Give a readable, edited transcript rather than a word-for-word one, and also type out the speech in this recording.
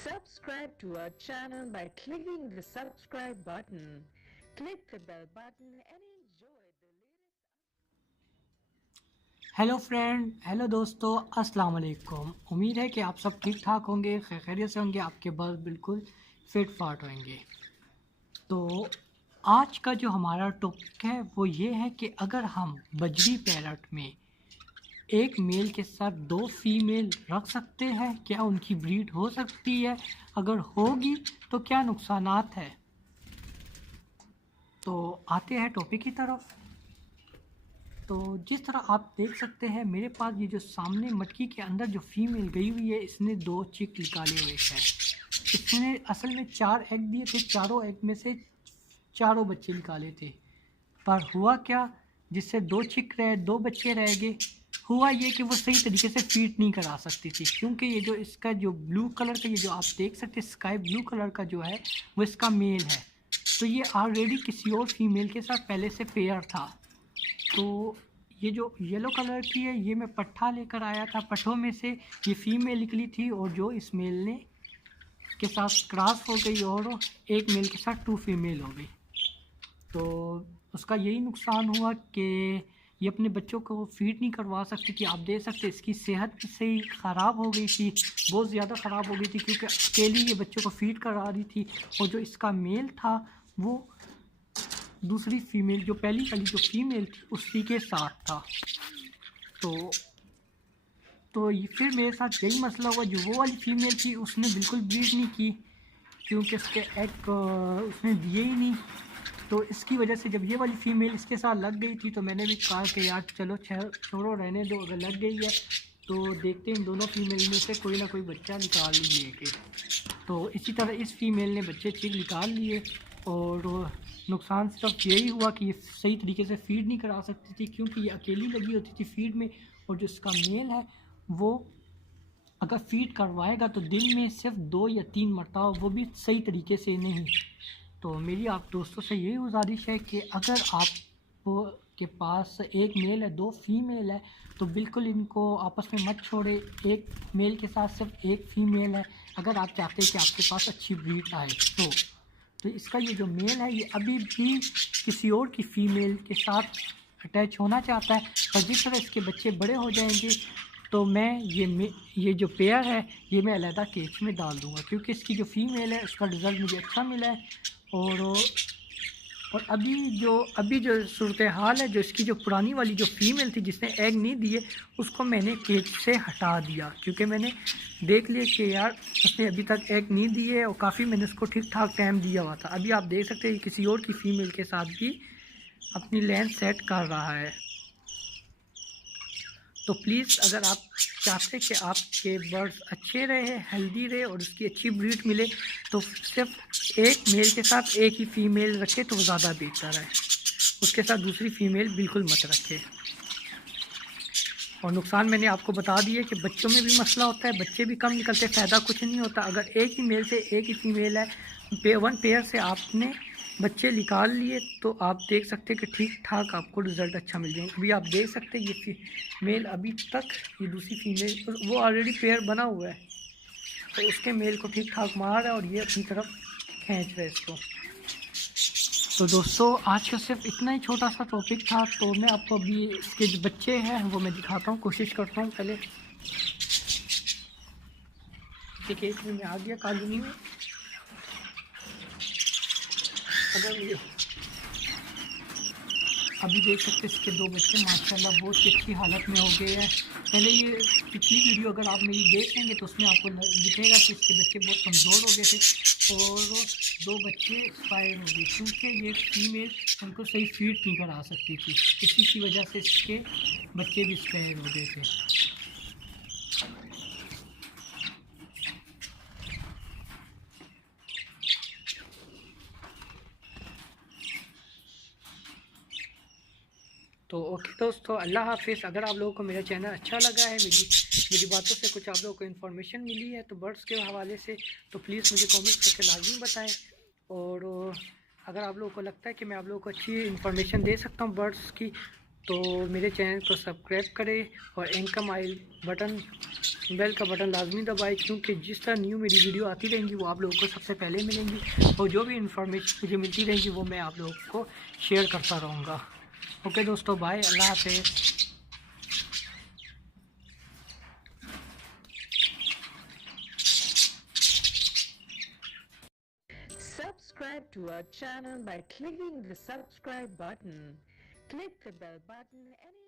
Subscribe to our channel by clicking the subscribe button. Click the bell button and enjoy the latest. Hello friend, hello दोस्तों, अस्सलाम वालेकुम। उम्मीद है कि आप सब ठीक ठाक होंगे, खैरियत से होंगे, आपके बाल बिल्कुल फिट फाट होंगे। तो आज का जो हमारा टॉपिक है वो ये है कि अगर हम बजरी पैरट में एक मेल के साथ दो फीमेल रख सकते हैं, क्या उनकी ब्रीड हो सकती है? अगर होगी तो क्या नुकसानात है? तो आते हैं टॉपिक की तरफ। तो जिस तरह आप देख सकते हैं मेरे पास ये जो सामने मटकी के अंदर जो फीमेल गई हुई है, इसने दो चिक निकाले हुए हैं। इसने असल में 4 एग दिए थे, चारों एग में से चारों बच्चे निकाले थे। पर हुआ क्या, जिससे दो चिक रहे, दो बच्चे रह गए। हुआ ये कि वो सही तरीके से फीड नहीं करा सकती थी, क्योंकि ये जो इसका जो ब्लू कलर का, ये जो आप देख सकते हैं स्काई ब्लू कलर का जो है वो इसका मेल है। तो ये ऑलरेडी किसी और फीमेल के साथ पहले से पेयर था। तो ये जो येलो कलर की है, ये मैं पट्ठा लेकर आया था, पट्ठों में से ये फीमेल निकली थी और जो इस मेल ने के साथ क्रॉस हो गई और एक मेल के साथ 2 फीमेल हो गई। तो उसका यही नुकसान हुआ कि ये अपने बच्चों को फीड नहीं करवा सकती थी। आप देख सकते इसकी सेहत से ही ख़राब हो गई थी, बहुत ज़्यादा ख़राब हो गई थी, क्योंकि अकेली ये बच्चों को फीड करा रही थी। और जो इसका मेल था वो दूसरी फीमेल, जो पहली वाली जो फीमेल थी उसी के साथ था। तो ये फिर मेरे साथ यही मसला हुआ। जो वो वाली फीमेल थी उसने बिल्कुल ब्रीड नहीं की, क्योंकि उसके एग उसने दिए ही नहीं। तो इसकी वजह से जब ये वाली फ़ीमेल इसके साथ लग गई थी तो मैंने भी कहा कि यार चलो छोड़ो, रहने दो, अगर लग गई है तो देखते हैं इन दोनों फीमेल में से कोई ना कोई बच्चा निकाल लिए के। तो इसी तरह इस फीमेल ने बच्चे ठीक निकाल लिए। और नुकसान सिर्फ यही हुआ कि ये सही तरीके से फ़ीड नहीं करा सकती थी, क्योंकि ये अकेली लगी होती थी फ़ीड में। और जो इसका मेल है वो अगर फ़ीड करवाएगा तो दिन में सिर्फ 2 या 3 मरतबा, वो भी सही तरीके से नहीं। तो मेरी आप दोस्तों से यही गुजारिश है कि अगर आप के पास एक मेल है, 2 फीमेल है, तो बिल्कुल इनको आपस में मत छोड़े। एक मेल के साथ सिर्फ एक फ़ीमेल है, अगर आप चाहते हैं कि आपके पास अच्छी ब्रीड आए तो इसका ये जो मेल है ये अभी भी किसी और की फ़ीमेल के साथ अटैच होना चाहता है। पर जिस तरह इसके बच्चे बड़े हो जाएंगे तो मैं ये जो पेयर है ये मैं अलहदा केज में डाल दूँगा, क्योंकि इसकी जो फ़ीमेल है उसका रिज़ल्ट मुझे अच्छा मिला है। और अभी जो सूरत हाल है, जो इसकी जो पुरानी वाली जो फ़ीमेल थी जिसने एग नहीं दिए, उसको मैंने केज से हटा दिया, क्योंकि मैंने देख लिया कि यार उसने अभी तक एग नहीं दिए और काफ़ी मैंने उसको ठीक ठाक टाइम दिया हुआ था। अभी आप देख सकते हैं किसी और की फ़ीमेल के साथ भी अपनी लेंथ सेट कर रहा है। तो प्लीज़ अगर आप चाहते कि आपके बर्ड्स अच्छे रहे, हेल्दी रहे और उसकी अच्छी ब्रीड मिले, तो सिर्फ एक मेल के साथ एक ही फ़ीमेल रखें तो ज़्यादा बेहतर है। उसके साथ दूसरी फ़ीमेल बिल्कुल मत रखें। और नुकसान मैंने आपको बता दिए कि बच्चों में भी मसला होता है, बच्चे भी कम निकलते, फ़ायदा कुछ नहीं होता। अगर एक ही मेल से एक ही फ़ीमेल है, वन पेयर से आपने बच्चे निकाल लिए, तो आप देख सकते हैं कि ठीक ठाक आपको रिज़ल्ट अच्छा मिल जाएगा। अभी आप देख सकते हैं ये मेल अभी तक, ये दूसरी फीमेल वो ऑलरेडी पेयर बना हुआ है, तो उसके मेल को ठीक ठाक मार है और ये अपनी तरफ खींच रहा है इसको। तो दोस्तों आज का सिर्फ इतना ही छोटा सा टॉपिक था। तो मैं आपको अभी इसके जो बच्चे हैं वो मैं दिखाता हूँ, कोशिश करता हूँ। पहले केज में मैं आ गया कॉलोनी में। अगर ये अभी देख सकते हैं इसके 2 बच्चे माशाल्लाह बहुत ही अच्छी हालत में हो गए हैं। पहले ये पिछली वीडियो अगर आप मेरी देखेंगे तो उसमें आपको दिखेगा कि इसके बच्चे बहुत कमज़ोर हो गए थे और 2 बच्चे एक्सपायर हो गए, क्योंकि ये फीमेल उनको सही फीड नहीं करा सकती थी। इसी की वजह से इसके बच्चे भी एक्सपायर हो गए थे। तो ओके दोस्तों, अल्लाह हाफिज़। अगर आप लोगों को मेरा चैनल अच्छा लगा है, मेरी बातों से कुछ आप लोगों को इन्फॉर्मेशन मिली है तो बर्ड्स के हवाले से, तो प्लीज़ मुझे कमेंट करके लाजमी बताएं। और अगर आप लोगों को लगता है कि मैं आप लोगों को अच्छी इन्फॉर्मेशन दे सकता हूँ बर्ड्स की, तो मेरे चैनल को सब्सक्राइब करें और इनकम आई बटन बेल का बटन लाजमी दबाएं, क्योंकि जिस तरह न्यू मेरी वीडियो आती रहेंगी वो आप लोगों को सबसे पहले मिलेंगी और जो भी इन्फॉर्मेशन मुझे मिलती रहेगी वो मैं आप लोगों को शेयर करता रहूँगा। ओके दोस्तों, बाय, अल्लाह हाफ़िज़। Subscribe to our channel by clicking the subscribe button. Click the bell button and